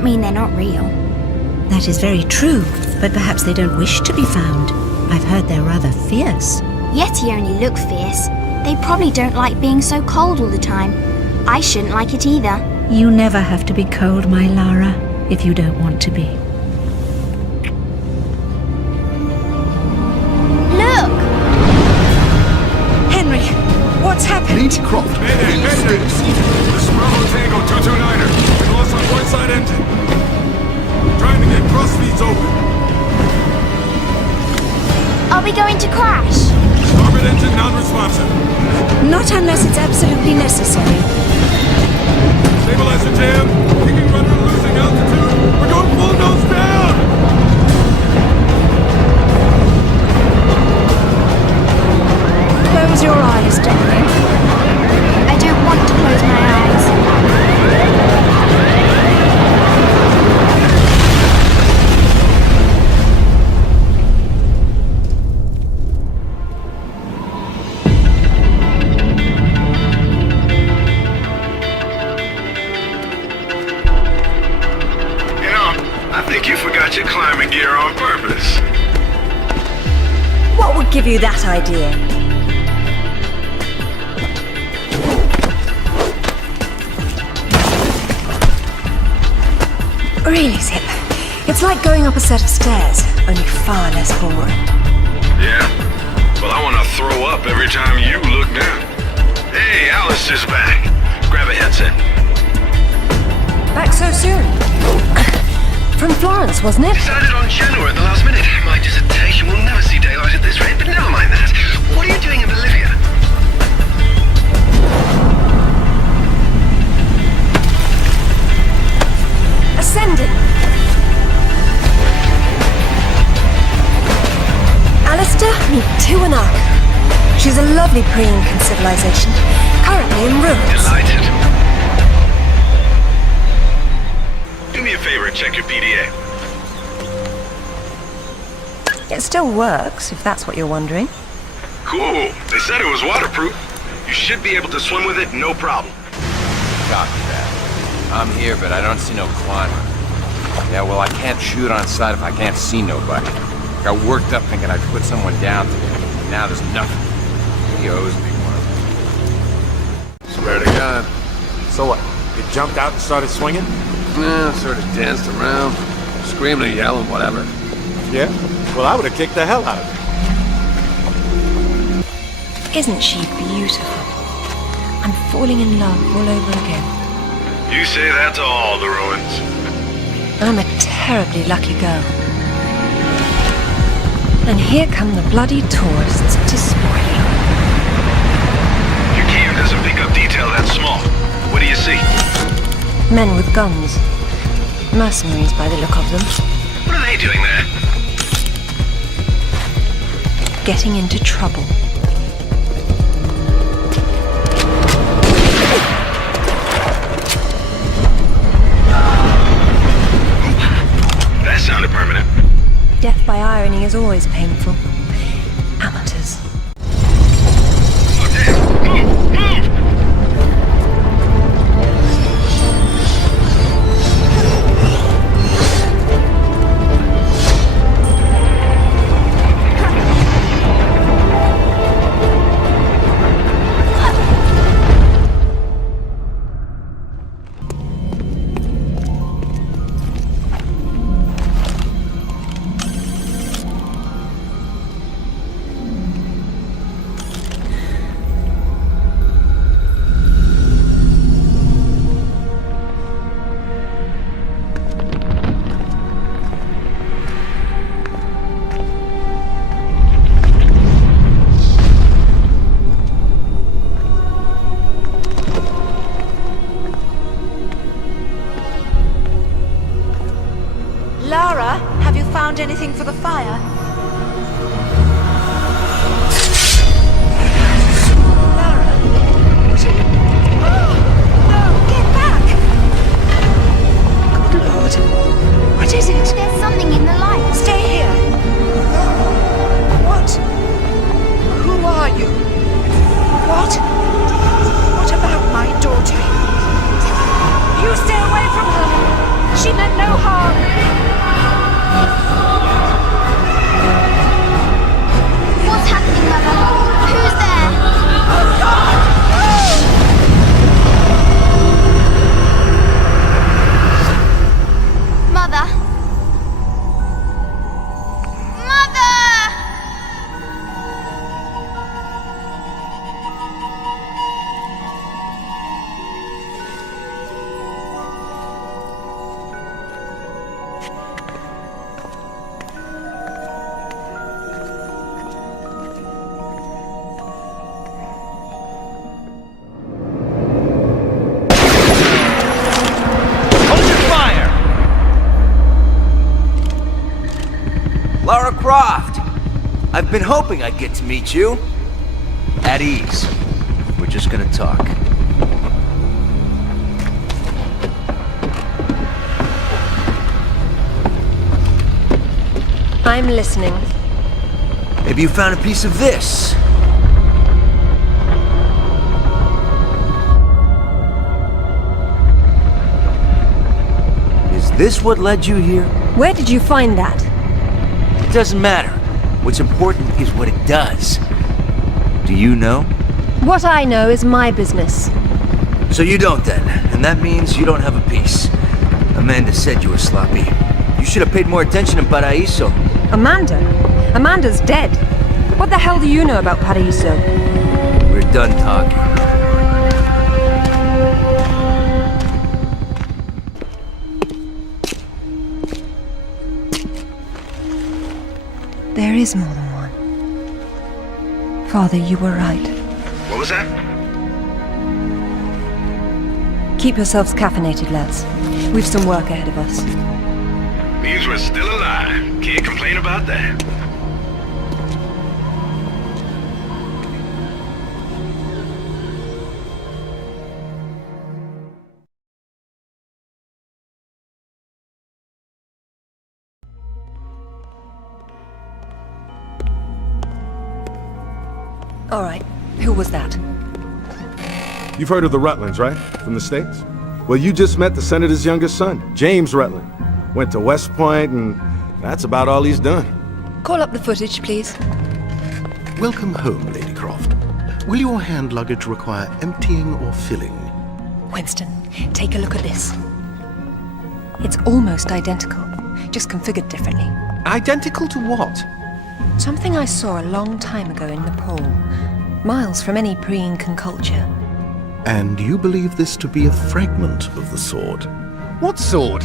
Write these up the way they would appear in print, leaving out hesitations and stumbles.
doesn't mean they're not real. That is very true, but perhaps they don't wish to be found. I've heard they're rather fierce. Yeti only look fierce. They probably don't like being so cold all the time. I shouldn't like it either. You never have to be cold, my Lara, if you don't want to be. Look! Henry, what's happened? Lady Croft. Mayday, mayday! This is Bravo Tango 229er. We lost our port side engine. Trying to get cross feeds open. Are we going to crash? Starboard engine non-responsive. Not unless it's absolutely necessary. Stabilizer jam. Kicking rudder losing altitude. We're going full nose down. Close your eyes, darling. I don't want to close my eyes. I think you forgot your climbing gear on purpose. What would give you that idea? Really, Zip. It's like going up a set of stairs, only far less boring. Yeah? Well, I want to throw up every time you look down. Hey, Alice is back. Grab a headset. Back so soon? From Florence, wasn't it? Decided on Genoa at the last minute. My dissertation will never see daylight at this rate, but never mind that. What are you doing in Bolivia? Ascending. Alistair, meet Tuanak. She's a lovely pre-Incan civilization, currently in ruins. Delighted. Do me a favor and check your PDA. It still works, if that's what you're wondering. Cool. They said it was waterproof. You should be able to swim with it, no problem. Copy that. I'm here, but I don't see no climber. Yeah, well, I can't shoot on sight if I can't see nobody. Got worked up thinking I'd put someone down today. Now there's nothing. He owes me one. Swear to God. So what? You jumped out and started swinging? Yeah, sort of danced around, screaming and yelling, whatever. Yeah? Well, I would have kicked the hell out of her. Isn't she beautiful? I'm falling in love all over again. You say that to all the ruins. I'm a terribly lucky girl. And here come the bloody tourists to spoil it. Your cam doesn't pick up detail that small. What do you see? Men with guns. Mercenaries by the look of them. What are they doing there? Getting into trouble. That sounded permanent. Death by irony is always painful. Amateurs. Oh, damn! Move! Move! Lara, have you found anything for the fire? Lara? What are you... Oh, no, get back! Good Lord. What is it? There's something in the light. Stay here. What? Who are you? What? What about my daughter? You stay away from her. She meant I've been hoping I'd get to meet you. At ease. We're just gonna talk. I'm listening. Maybe you found a piece of this. Is this what led you here? Where did you find that? It doesn't matter. What's important is what it does. Do you know? What I know is my business. So you don't then, and that means you don't have a piece. Amanda said you were sloppy. You should have paid more attention to Paraíso. Amanda? Amanda's dead. What the hell do you know about Paraíso? We're done talking. There is more than one. Father, you were right. What was that? Keep yourselves caffeinated, lads. We've some work ahead of us. Means we're still alive. Can't complain about that. All right, who was that? You've heard of the Rutlands, right? From the States? Well, you just met the senator's youngest son, James Rutland. Went to West Point, and that's about all he's done. Call up the footage, please. Welcome home, Lady Croft. Will your hand luggage require emptying or filling? Winston, take a look at this. It's almost identical, just configured differently. Identical to what? Something I saw a long time ago in Nepal, miles from any pre-Incan culture. And you believe this to be a fragment of the sword? What sword?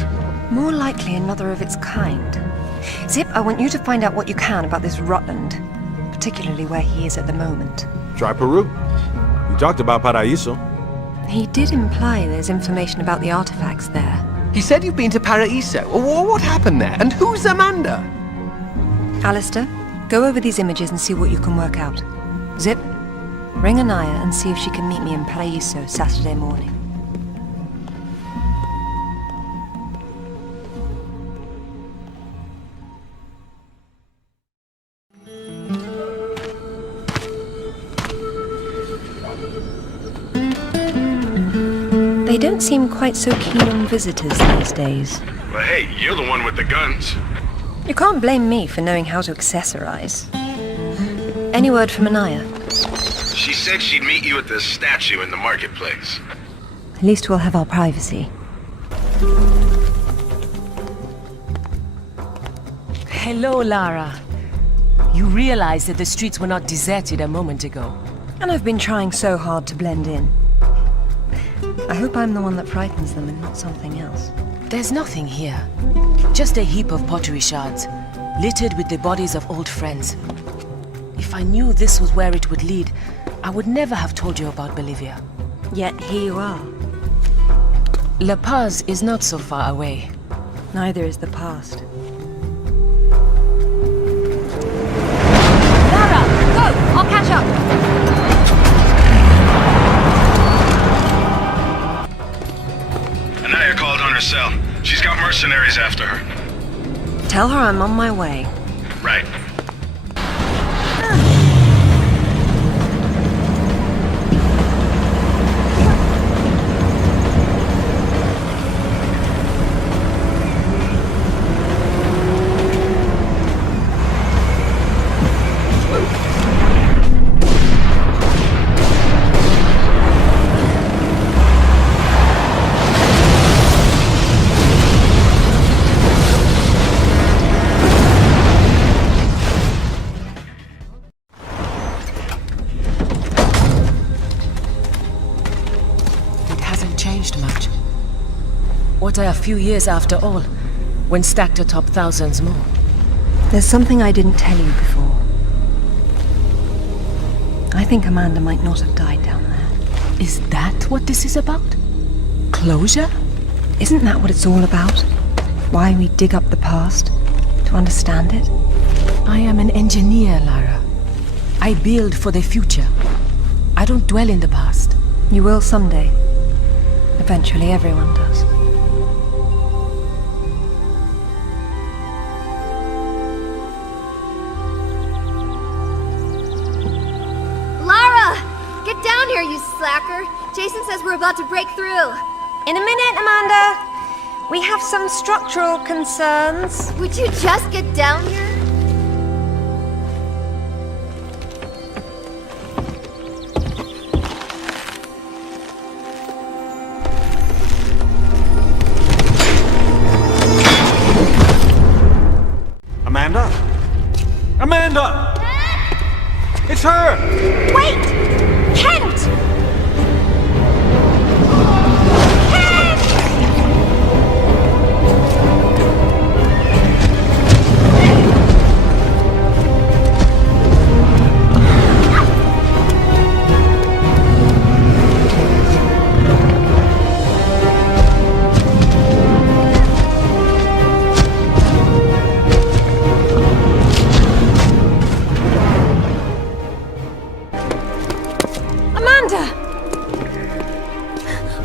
More likely another of its kind. Zip, I want you to find out what you can about this Rutland, particularly where he is at the moment. Try Peru. You talked about Paraíso. He did imply there's information about the artifacts there. He said you've been to Paraíso. What happened there? And who's Amanda? Alistair, go over these images and see what you can work out. Zip, ring Anaya and see if she can meet me in Paraíso Saturday morning. They don't seem quite so keen on visitors these days. Well, hey, you're the one with the guns. You can't blame me for knowing how to accessorize. Any word from Anaya? She said she'd meet you at the statue in the marketplace. At least we'll have our privacy. Hello, Lara. You realize that the streets were not deserted a moment ago. And I've been trying so hard to blend in. I hope I'm the one that frightens them and not something else. There's nothing here. Just a heap of pottery shards, littered with the bodies of old friends. If I knew this was where it would lead, I would never have told you about Bolivia. Yet here you are. La Paz is not so far away. Neither is the past. Lara, go! I'll catch up! Anaya called on her cell. She's got mercenaries after her. Tell her I'm on my way. Right. What are a few years after all, when stacked atop thousands more? There's something I didn't tell you before. I think Amanda might not have died down there. Is that what this is about? Closure? Isn't that what it's all about? Why we dig up the past? To understand it? I am an engineer, Lara. I build for the future. I don't dwell in the past. You will someday. Eventually, everyone does. Lara! Get down here, you slacker! Jason says we're about to break through. In a minute, Amanda. We have some structural concerns. Would you just get down here? Amanda? Amanda! It's her! Wait! Kent!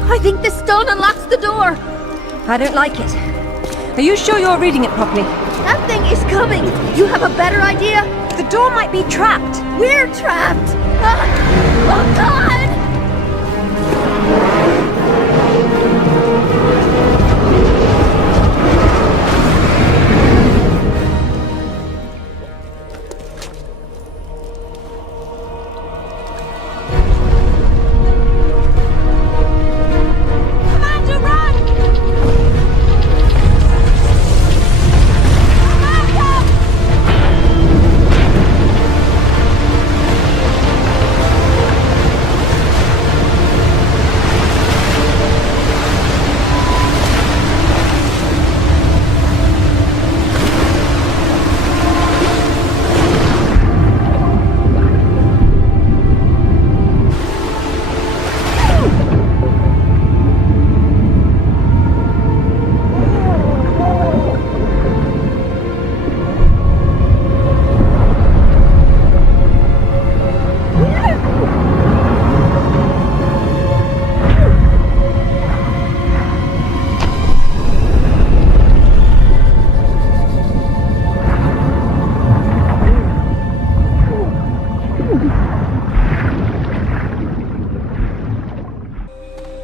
I think this stone unlocks the door. I don't like it. Are you sure you're reading it properly? That thing is coming. You have a better idea? The door might be trapped. We're trapped. Oh, God!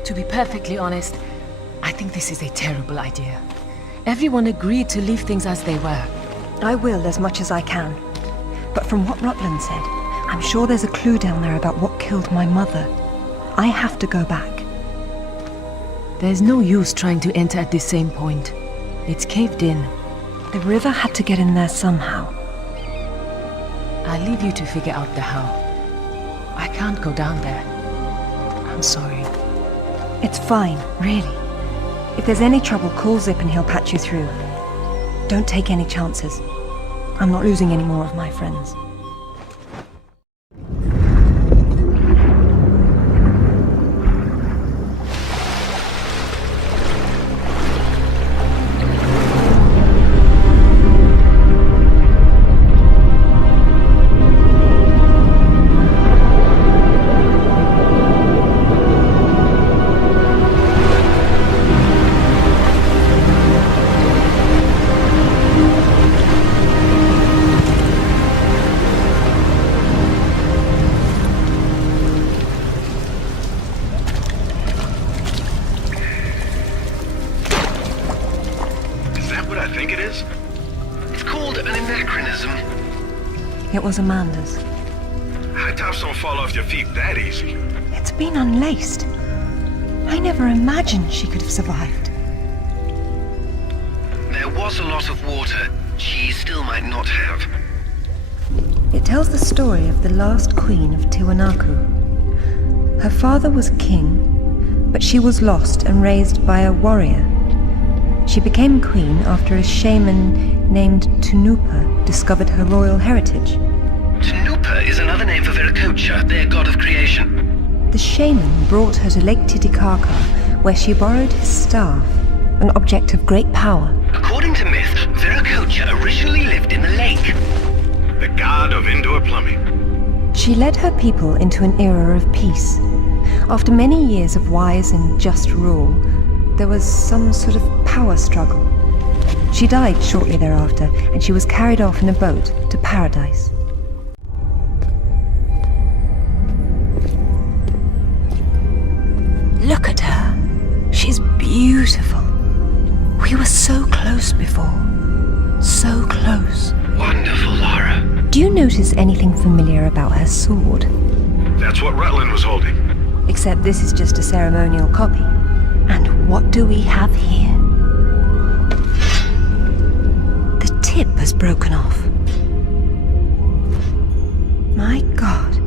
To be perfectly honest, I think this is a terrible idea. Everyone agreed to leave things as they were. I will as much as I can. But from what Rutland said, I'm sure there's a clue down there about what killed my mother. I have to go back. There's no use trying to enter at the same point. It's caved in. The river had to get in there somehow. I'll leave you to figure out the how. I can't go down there. I'm sorry. It's fine, really. If there's any trouble, call Zip and he'll patch you through. Don't take any chances. I'm not losing any more of my friends. It was Amanda's. High tops don't fall off your feet that easy. It's been unlaced. I never imagined she could have survived. There was a lot of water. She still might not have. It tells the story of the last queen of Tiwanaku. Her father was king, but she was lost and raised by a warrior. She became queen after a shaman named Tunupa discovered her royal heritage. Tunupa is another name for Viracocha, their god of creation. The shaman brought her to Lake Titicaca, where she borrowed his staff, an object of great power. According to myth, Viracocha originally lived in the lake. The god of indoor plumbing. She led her people into an era of peace. After many years of wise and just rule, there was some sort of power struggle. She died shortly thereafter, and she was carried off in a boat to paradise. Look at her. She's beautiful. We were so close before. So close. Wonderful, Lara. Do you notice anything familiar about her sword? That's what Rutland was holding. Except this is just a ceremonial copy. And what do we have here? The tip has broken off. My God.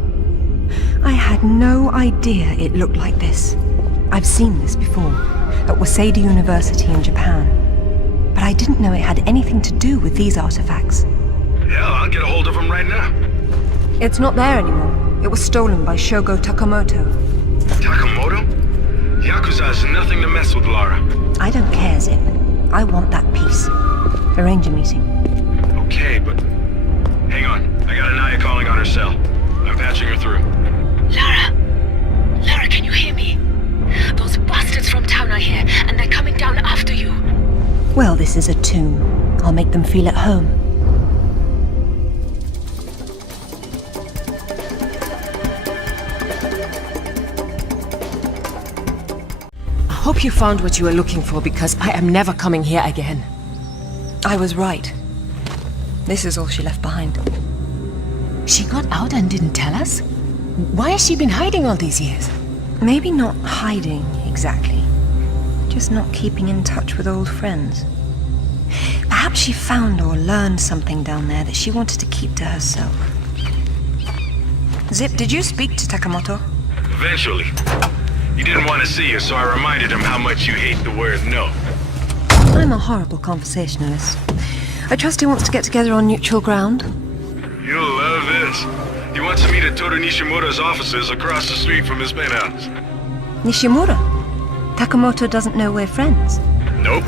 I had no idea it looked like this. I've seen this before, at Waseda University in Japan. But I didn't know it had anything to do with these artifacts. Yeah, I'll get a hold of him right now. It's not there anymore. It was stolen by Shogo Takamoto. Takamoto? Yakuza has nothing to mess with, Lara. I don't care, Zip. I want that piece. Arrange a meeting. Okay, but... Hang on. I got Anaya calling on her cell. I'm patching her through. Lara! Lara, can you hear me? Those bastards from town are here, and they're coming down after you. Well, this is a tomb. I'll make them feel at home. I hope you found what you were looking for, because I am never coming here again. I was right. This is all she left behind. She got out and didn't tell us? Why has she been hiding all these years? Maybe not hiding, exactly. Just not keeping in touch with old friends. Perhaps she found or learned something down there that she wanted to keep to herself. Zip, did you speak to Takamoto? Eventually. He didn't want to see you, so I reminded him how much you hate the word no. I'm a horrible conversationalist. I trust he wants to get together on neutral ground. You'll love this. He wants to meet at Toru Nishimura's offices across the street from his penthouse. Nishimura? Takamoto doesn't know we're friends. Nope.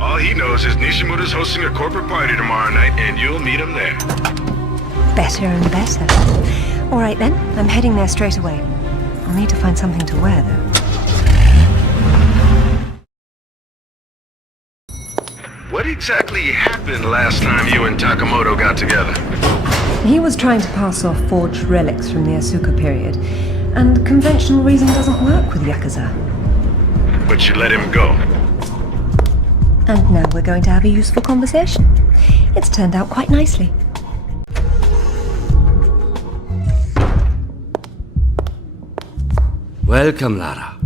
All he knows is Nishimura's hosting a corporate party tomorrow night, and you'll meet him there. Better and better. All right then, I'm heading there straight away. I'll need to find something to wear, though. What exactly happened last time you and Takamoto got together? He was trying to pass off forged relics from the Asuka period, and conventional reason doesn't work with Yakuza. But you let him go. And now we're going to have a useful conversation. It's turned out quite nicely. Welcome, Lara.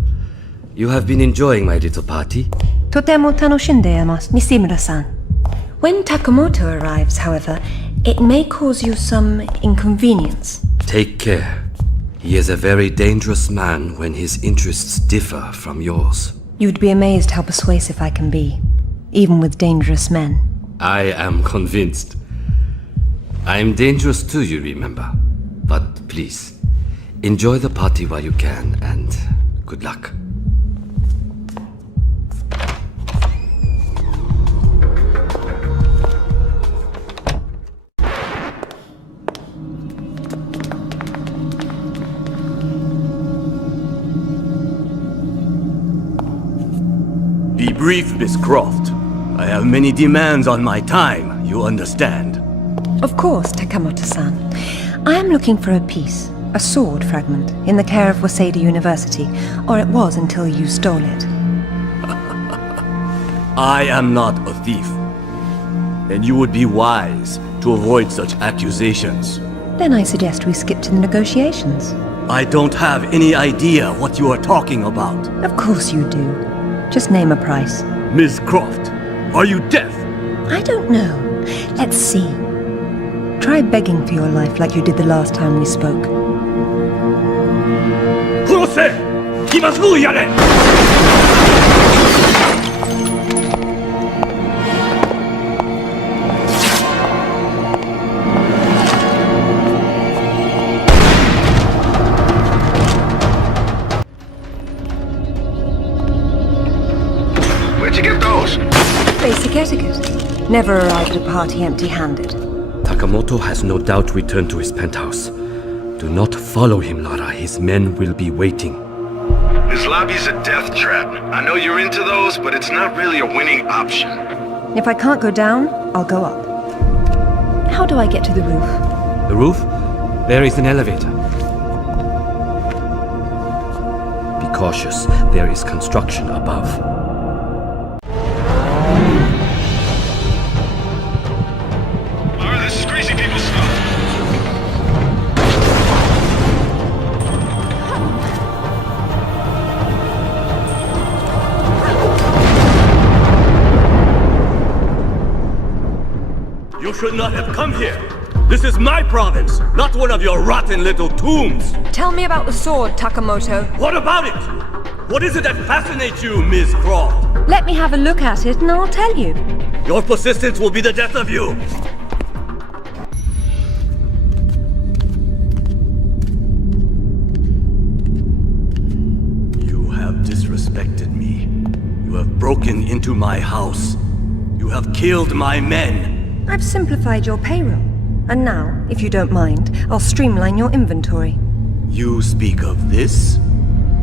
You have been enjoying my little party? Totemo tanoshindeimasu, Nishimura-san. When Takamoto arrives, however, it may cause you some inconvenience. Take care. He is a very dangerous man when his interests differ from yours. You'd be amazed how persuasive I can be, even with dangerous men. I am convinced. I am dangerous too, you remember. But please, enjoy the party while you can, and good luck. Be brief, Miss Croft. I have many demands on my time, you understand. Of course, Takamoto-san. I am looking for a piece, a sword fragment, in the care of Waseda University, or it was until you stole it. I am not a thief. And you would be wise to avoid such accusations. Then I suggest we skip to the negotiations. I don't have any idea what you are talking about. Of course you do. Just name a price. Miss Croft, are you deaf? I don't know. Let's see. Try begging for your life like you did the last time we spoke. Where'd you get those? Basic etiquette. Never arrive at a party empty-handed. Takamoto has no doubt returned to his penthouse. To Do not follow him, Lara. His men will be waiting. His lobby's a death trap. I know you're into those, but it's not really a winning option. If I can't go down, I'll go up. How do I get to the roof? The roof? There is an elevator. Be cautious. There is construction above. Lara, this is crazy people stuff. You should not have come here. This is my province, not one of your rotten little tombs. Tell me about the sword, Takamoto. What about it? What is it that fascinates you, Ms. Croft? Let me have a look at it and I'll tell you. Your persistence will be the death of you. You have disrespected me. You have broken into my house. You have killed my men. I've simplified your payroll. And now, if you don't mind, I'll streamline your inventory. You speak of this?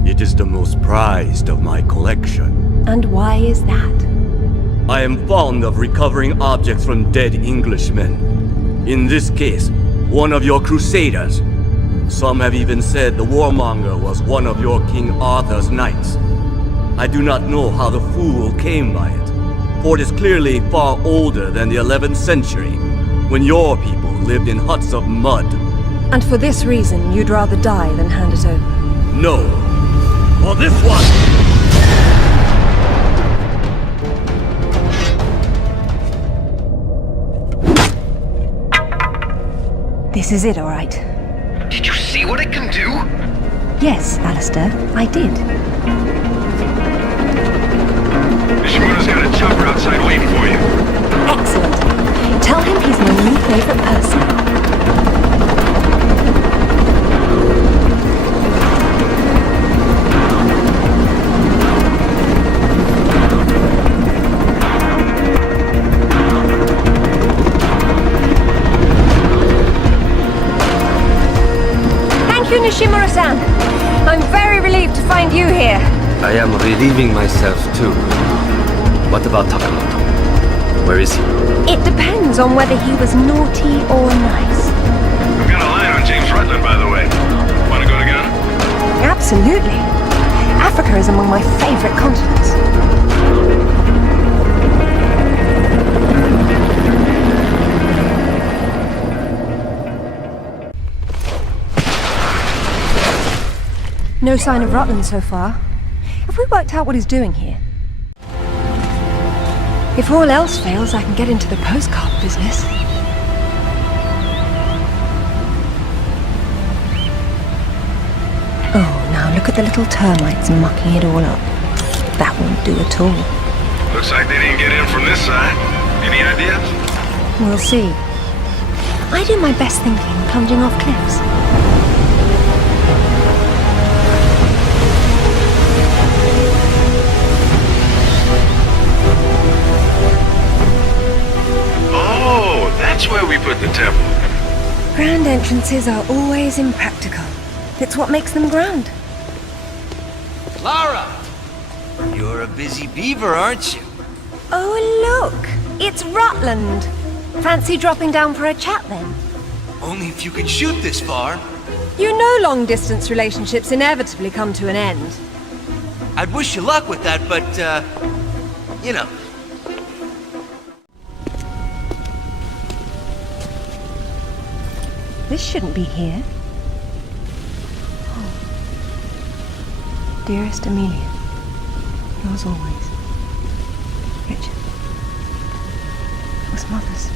It is the most prized of my collection. And why is that? I am fond of recovering objects from dead Englishmen. In this case, one of your crusaders. Some have even said the warmonger was one of your King Arthur's knights. I do not know how the fool came by it, for it is clearly far older than the 11th century, when your people lived in huts of mud. And for this reason, you'd rather die than hand it over? No. For this one! This is it, all right. Did you see what it can do? Yes, Alistair, I did. Ishimura's got a chopper outside waiting for you. Excellent. Tell him he's my new favorite person. Thank you, Nishimura-san. I'm very relieved to find you here. I am relieving myself too. What about Takamoto? Where is he? It depends on whether he was naughty or nice. I've got a line on James Rutland, by the way. Want to go together? Absolutely. Africa is among my favorite continents. No sign of Rutland so far. Have we worked out what he's doing here? If all else fails, I can get into the postcard business. Oh, now look at the little termites mucking it all up. That won't do at all. Looks like they didn't get in from this side. Any ideas? We'll see. I do my best thinking plunging off cliffs. Oh, that's where we put the temple. Grand entrances are always impractical. It's what makes them grand. Lara! You're a busy beaver, aren't you? Oh, look! It's Rutland! Fancy dropping down for a chat, then? Only if you can shoot this far. You know long-distance relationships inevitably come to an end. I'd wish you luck with that, but, you know. This shouldn't be here. Oh. Dearest Amelia, yours always, Richard. It was Mother's.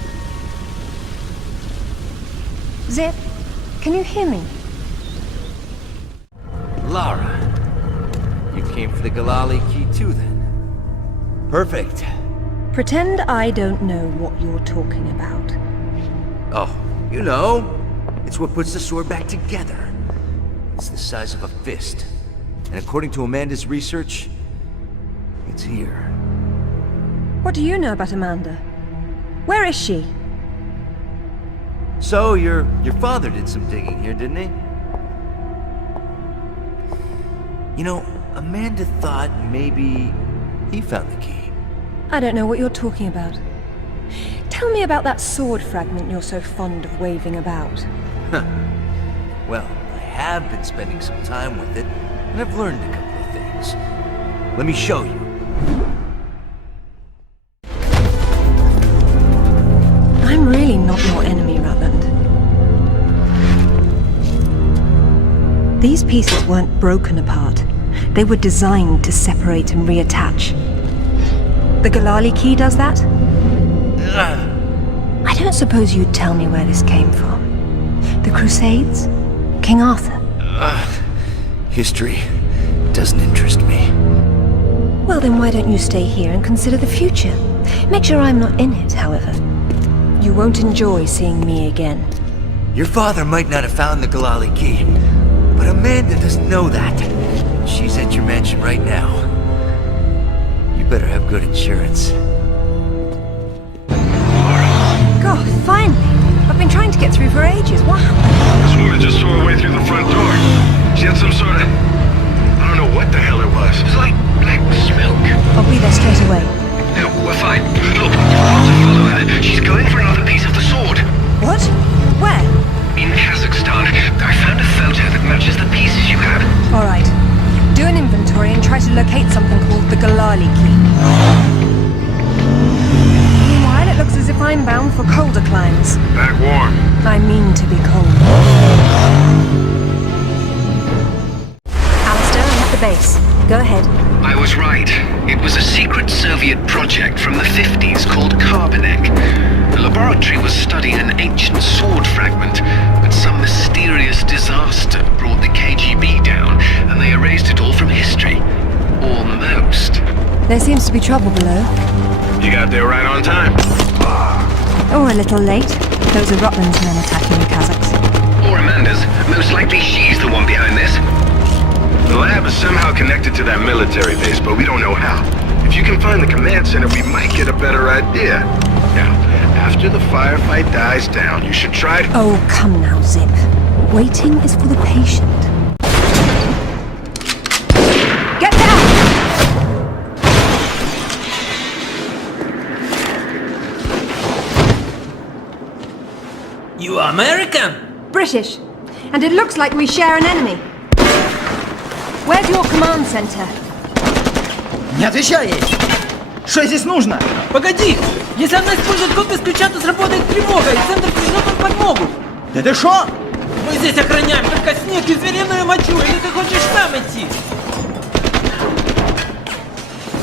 Zip, can you hear me? Lara, you came for the Galali key too, then? Perfect. Pretend I don't know what you're talking about. Oh, you know. It's what puts the sword back together. It's the size of a fist. And according to Amanda's research, it's here. What do you know about Amanda? Where is she? So, your father did some digging here, didn't he? You know, Amanda thought maybe he found the key. I don't know what you're talking about. Tell me about that sword fragment you're so fond of waving about. Well, I have been spending some time with it, and I've learned a couple of things. Let me show you. I'm really not your enemy, Rutland. These pieces weren't broken apart. They were designed to separate and reattach. The Galali key does that? I don't suppose you'd tell me where this came from. The Crusades? King Arthur? History doesn't interest me. Well, then why don't you stay here and consider the future? Make sure I'm not in it, however. You won't enjoy seeing me again. Your father might not have found the Galali key, but Amanda doesn't know that. She's at your mansion right now. You better have good insurance. God, finally! I've been trying to get through for ages. What happened? This woman just saw her way through the front door. She had some sort of... I don't know what the hell it was. It was like black smoke. I'll be there straight away. No, we're fine. Look, we'll have to follow her. She's going for another piece of the sword. What? Where? In Kazakhstan. I found a photo that matches the pieces you have. All right. Do an inventory and try to locate something called the Galali key. Meanwhile, it looks as if I'm bound for colder climes. Back warm. I mean to be cold. Alistair, I'm at the base. Go ahead. I was right. It was a secret Soviet project from the 50s called Carbonek. The laboratory was studying an ancient sword fragment, but some mysterious disaster brought the KGB down, and they erased it all from history. Almost. There seems to be trouble below. You got there right on time. Or a little late. Those are Rutland's men attacking the Kazakhs. Or Amanda's. Most likely she's the one behind this. The lab is somehow connected to that military base, but we don't know how. If you can find the command center, we might get a better idea. Now, after the firefight dies down, you should try to... Oh, come now, Zip. Waiting is for the patient. Get down! You are American? British. And it looks like we share an enemy. Where's your command center? Не отвечай ей! Что здесь нужно? Погоди! Если она использует код без ключа, то сработает тревога, и центр придет нам подмогу! Да ты шо? Мы здесь охраняем только снег и звериную мочу, или ты хочешь сам идти?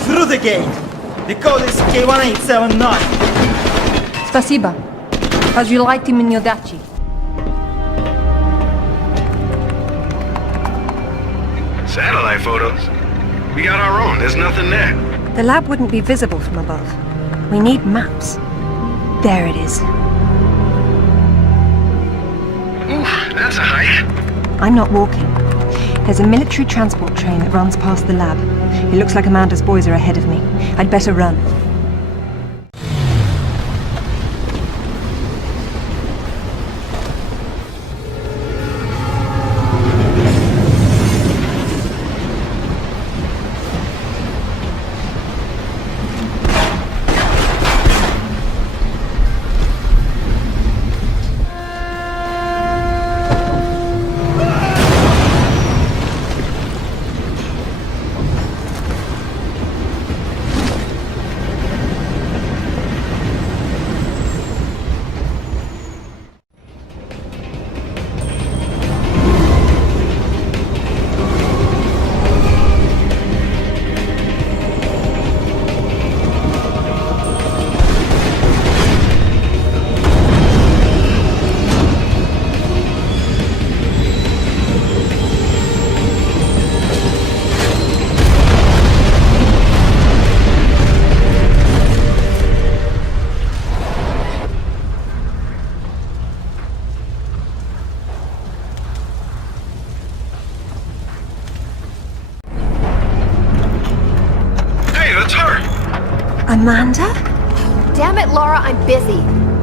Through the gate! The code is K1879! Спасибо. As you liked him in your dachi. Satellite photos? We got our own. There's nothing there. The lab wouldn't be visible from above. We need maps. There it is. Ooh, that's a hike. I'm not walking. There's a military transport train that runs past the lab. It looks like Amanda's boys are ahead of me. I'd better run. Amanda? Damn it, Laura, I'm busy.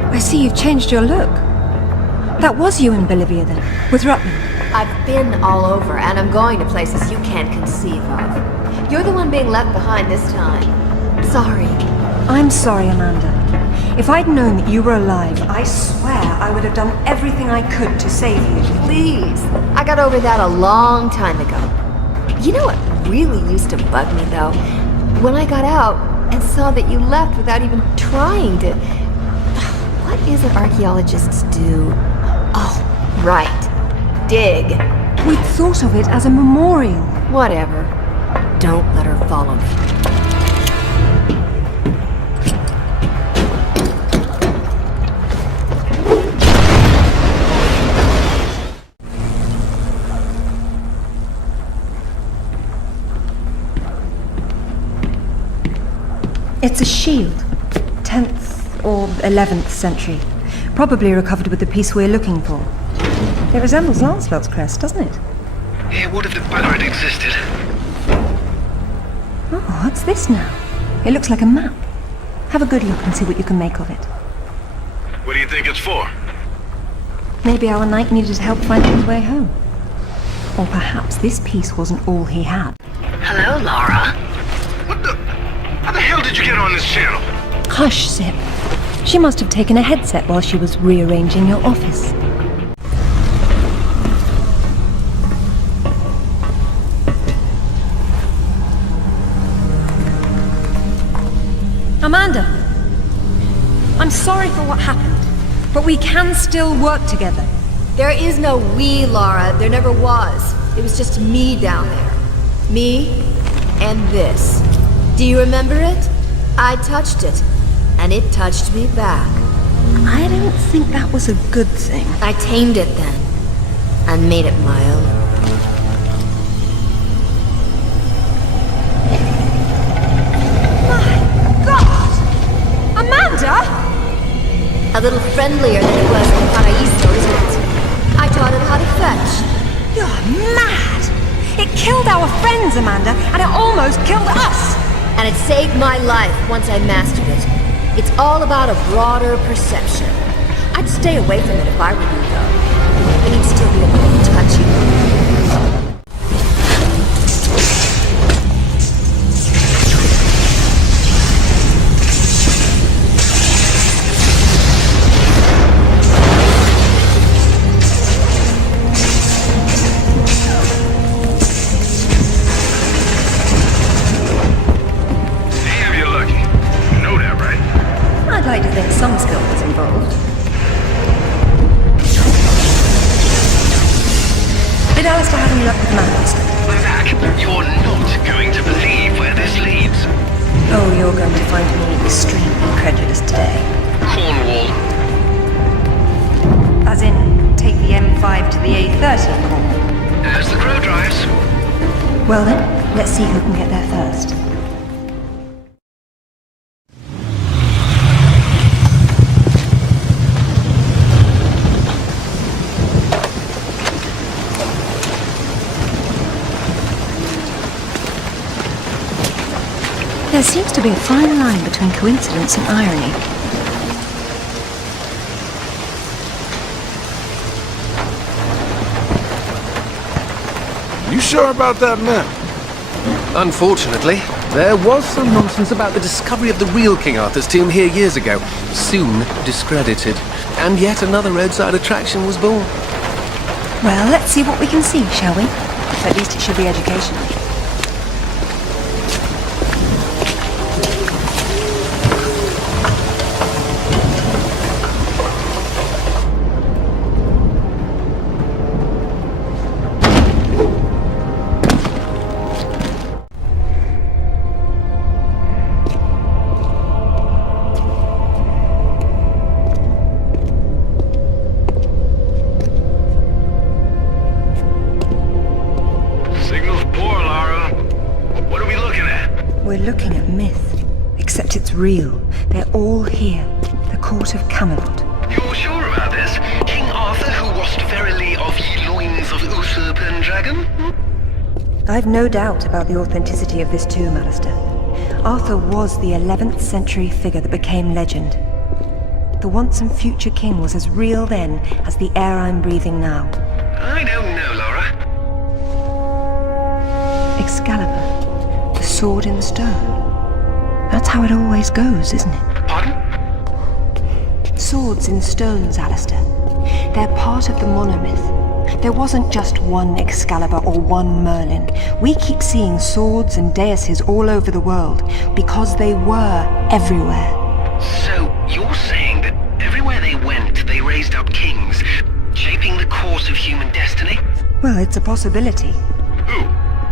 I see you've changed your look. That was you in Bolivia then, with Rutland. I've been all over, and I'm going to places you can't conceive of. You're the one being left behind this time. Sorry. I'm sorry, Amanda. If I'd known that you were alive, I swear I would have done everything I could to save you. Please. I got over that a long time ago. You know what really used to bug me, though? When I got out and saw that you left without even trying to... What is it archaeologists do? Oh, right. Dig. We'd thought of it as a memorial. Whatever. Don't let her follow me. It's a shield. 10th or 11th century. Probably recovered with the piece we're looking for. It resembles Lancelot's crest, doesn't it? Yeah, what if the banner had existed? Oh, what's this now? It looks like a map. Have a good look and see what you can make of it. What do you think it's for? Maybe our knight needed help finding his way home. Or perhaps this piece wasn't all he had. Hello, Laura. What the... How the hell did you get on this channel? Hush, Zip. She must have taken a headset while she was rearranging your office. Amanda! I'm sorry for what happened, but we can still work together. There is no we, Laura. There never was. It was just me down there. Me and this. Do you remember it? I touched it, and it touched me back. I don't think that was a good thing. I tamed it then, and made it my own. My God! Amanda! A little friendlier than it was in Paraíso, isn't it? I taught it how to fetch. You're mad! It killed our friends, Amanda, and it almost killed us! And it saved my life once I mastered it. It's all about a broader perception. I'd stay away from it if I were you, though. It can still be a little touchy. I'd like to think some skill was involved. Did Alistair have any luck with maps? Zach, you're not going to believe where this leads. Oh, you're going to find me extremely credulous today. Cornwall. As in, take the M5 to the A30 in Cornwall. As the crow drives. Well then, let's see who can get there first. There seems to be a fine line between coincidence and irony. You sure about that map? Unfortunately, there was some nonsense about the discovery of the real King Arthur's tomb here years ago, soon discredited. And yet another roadside attraction was born. Well, let's see what we can see, shall we? At least it should be educational. Real. They're all here. The court of Camelot. You're sure about this? King Arthur, who wast verily of ye loins of Usurp and Dragon? I've no doubt about the authenticity of this tomb, Alistair. Arthur was the 11th century figure that became legend. The once and future king was as real then as the air I'm breathing now. I don't know, Laura. Excalibur, the sword in stone. That's how it always goes, isn't it? Pardon? Swords in stones, Alistair. They're part of the monomyth. There wasn't just one Excalibur or one Merlin. We keep seeing swords and deises all over the world because they were everywhere. So, you're saying that everywhere they went, they raised up kings, shaping the course of human destiny? Well, it's a possibility. Who?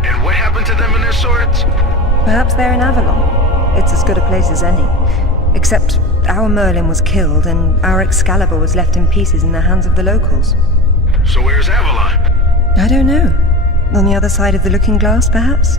And what happened to them and their swords? Perhaps they're in Avalon. It's as good a place as any. Except our Merlin was killed and our Excalibur was left in pieces in the hands of the locals. So where's Avalon? I don't know. On the other side of the looking glass, perhaps?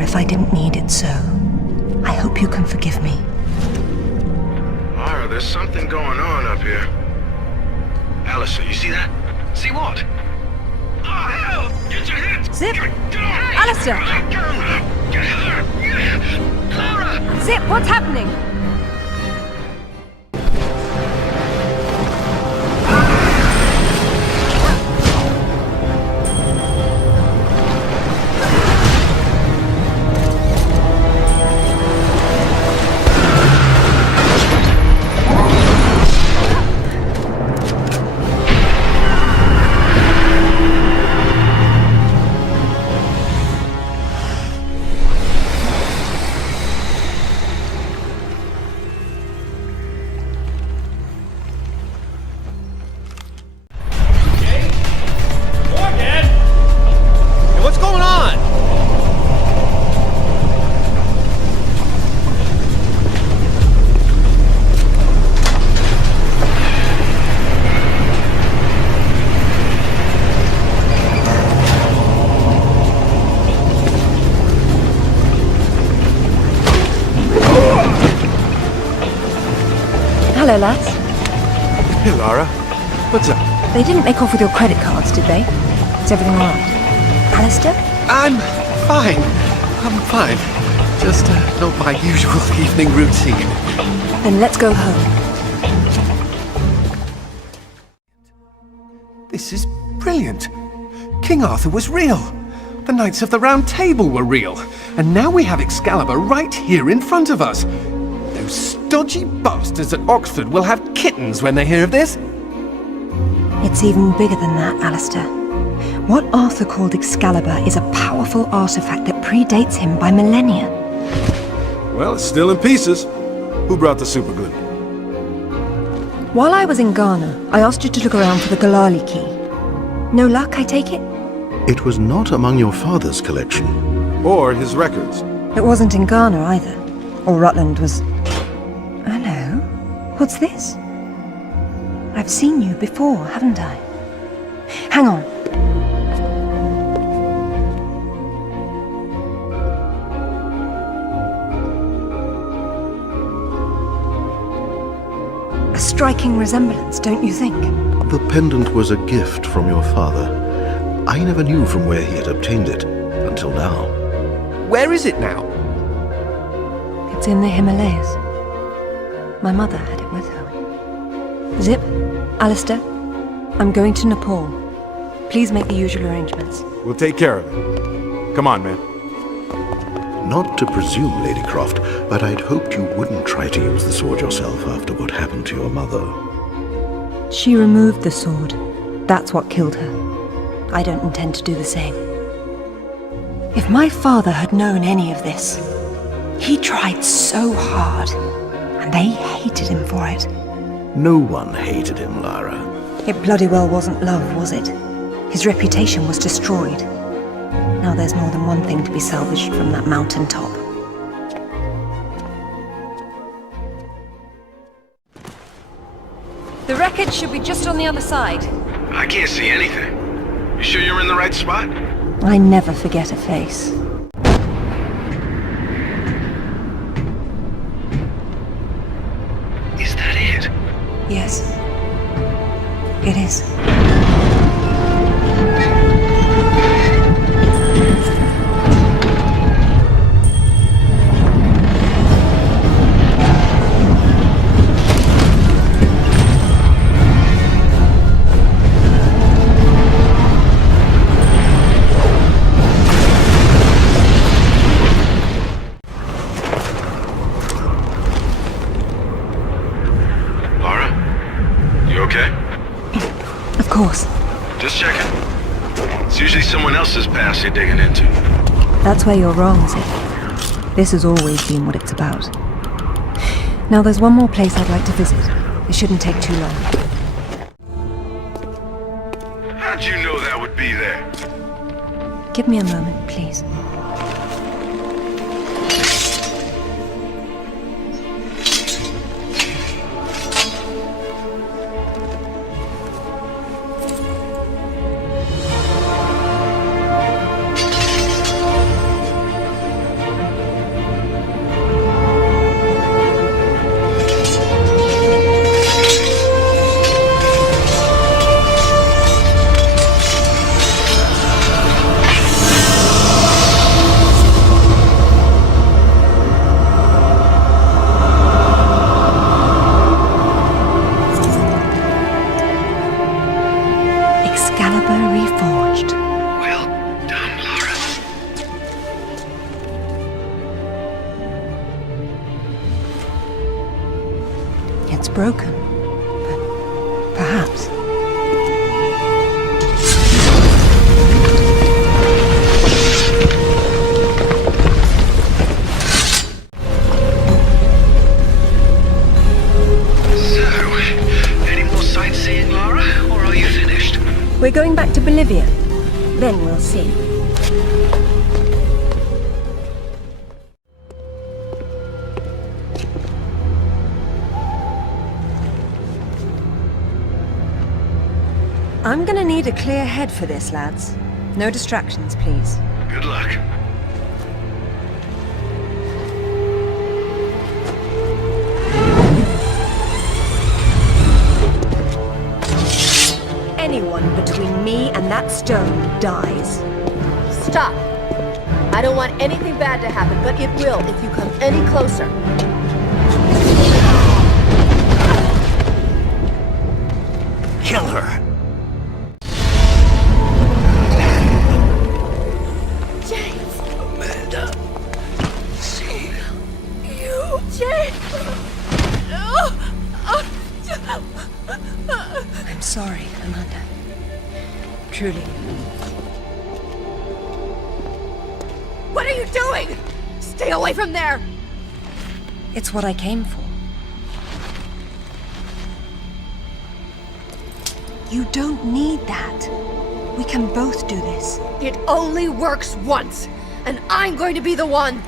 If I didn't need it so. I hope you can forgive me. Mara, there's something going on up here. Alistair, you see that? See what? Oh, hell! Get your head! Zip! Get away! Alistair! Get her! Clara! Zip, what's happening? Hello, lads. Hey, Lara. What's up? They didn't make off with your credit cards, did they? Is everything all right? Alistair? I'm fine. I'm fine. Just not my usual evening routine. Then let's go home. This is brilliant. King Arthur was real. The Knights of the Round Table were real. And now we have Excalibur right here in front of us. Those stodgy bastards at Oxford will have kittens when they hear of this. It's even bigger than that, Alistair. What Arthur called Excalibur is a powerful artifact that predates him by millennia. Well, it's still in pieces. Who brought the superglue? While I was in Ghana, I asked you to look around for the Galali key. No luck, I take it? It was not among your father's collection. Or his records. It wasn't in Ghana either. Or Rutland was... Hello? What's this? I've seen you before, haven't I? Hang on. A striking resemblance, don't you think? The pendant was a gift from your father. I never knew from where he had obtained it, until now. Where is it now? It's in the Himalayas. My mother had it with her. Zip, Alistair, I'm going to Nepal. Please make the usual arrangements. We'll take care of it. Come on, man. Not to presume, Lady Croft, but I'd hoped you wouldn't try to use the sword yourself after what happened to your mother. She removed the sword. That's what killed her. I don't intend to do the same. If my father had known any of this, he tried so hard, and they hated him for it. No one hated him, Lara. It bloody well wasn't love, was it? His reputation was destroyed. Now there's more than one thing to be salvaged from that mountain top. The wreckage should be just on the other side. I can't see anything. You sure you're in the right spot? I never forget a face. Is that it? Yes, it is. Of course. Just checking. It's usually someone else's past you're digging into. That's where you're wrong, Zip. This has always been what it's about. Now there's one more place I'd like to visit. It shouldn't take too long. How'd you know that would be there? Give me a moment, please. It's broken, but perhaps. So, any more sightseeing, Lara, or are you finished? We're going back to Bolivia. Then we'll see. I'm gonna need a clear head for this, lads. No distractions, please. Good luck. Anyone between me and that stone dies. Stop! I don't want anything bad to happen, but it will if you come any closer. Kill her! James! Amanda. See you. James! I'm sorry, Amanda. Truly. What are you doing? Stay away from there! It's what I came for. You don't need that. We can both do this. It only works once, and I'm going to be the one!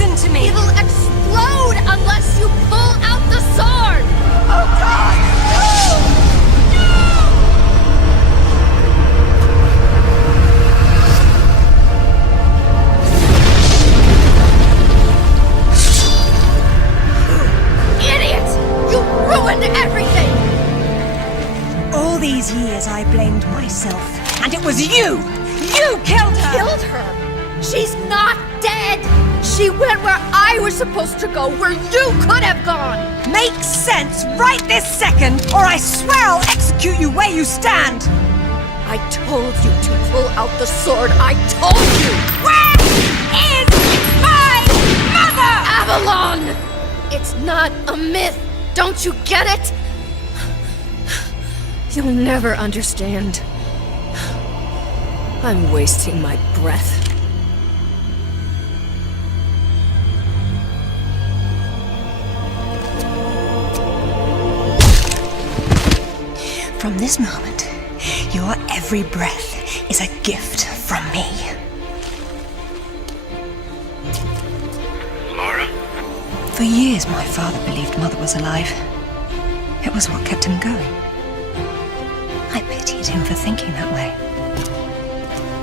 Listen to me! It'll explode unless you pull out the sword! Oh God! Ruined everything! All these years I blamed myself, and it was you! You killed her! Killed her? She's not dead! She went where I was supposed to go, where you could have gone! Makes sense right this second, or I swear I'll execute you where you stand! I told you to pull out the sword, I told you! Where is my mother? Avalon! It's not a myth! Don't you get it? You'll never understand. I'm wasting my breath. From this moment, your every breath is a gift from me. Laura? For years, my father believed Mother was alive. It was what kept him going. I pitied him for thinking that way.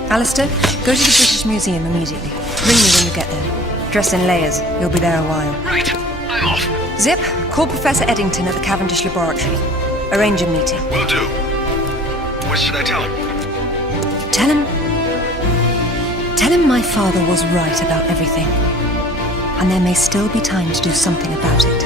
Alistair, go to the British Museum immediately. Ring me when you get there. Dress in layers. You'll be there a while. Right. I'm off. Zip, call Professor Eddington at the Cavendish Laboratory. Arrange a meeting. Will do. What should I tell him? Tell him my father was right about everything. And there may still be time to do something about it.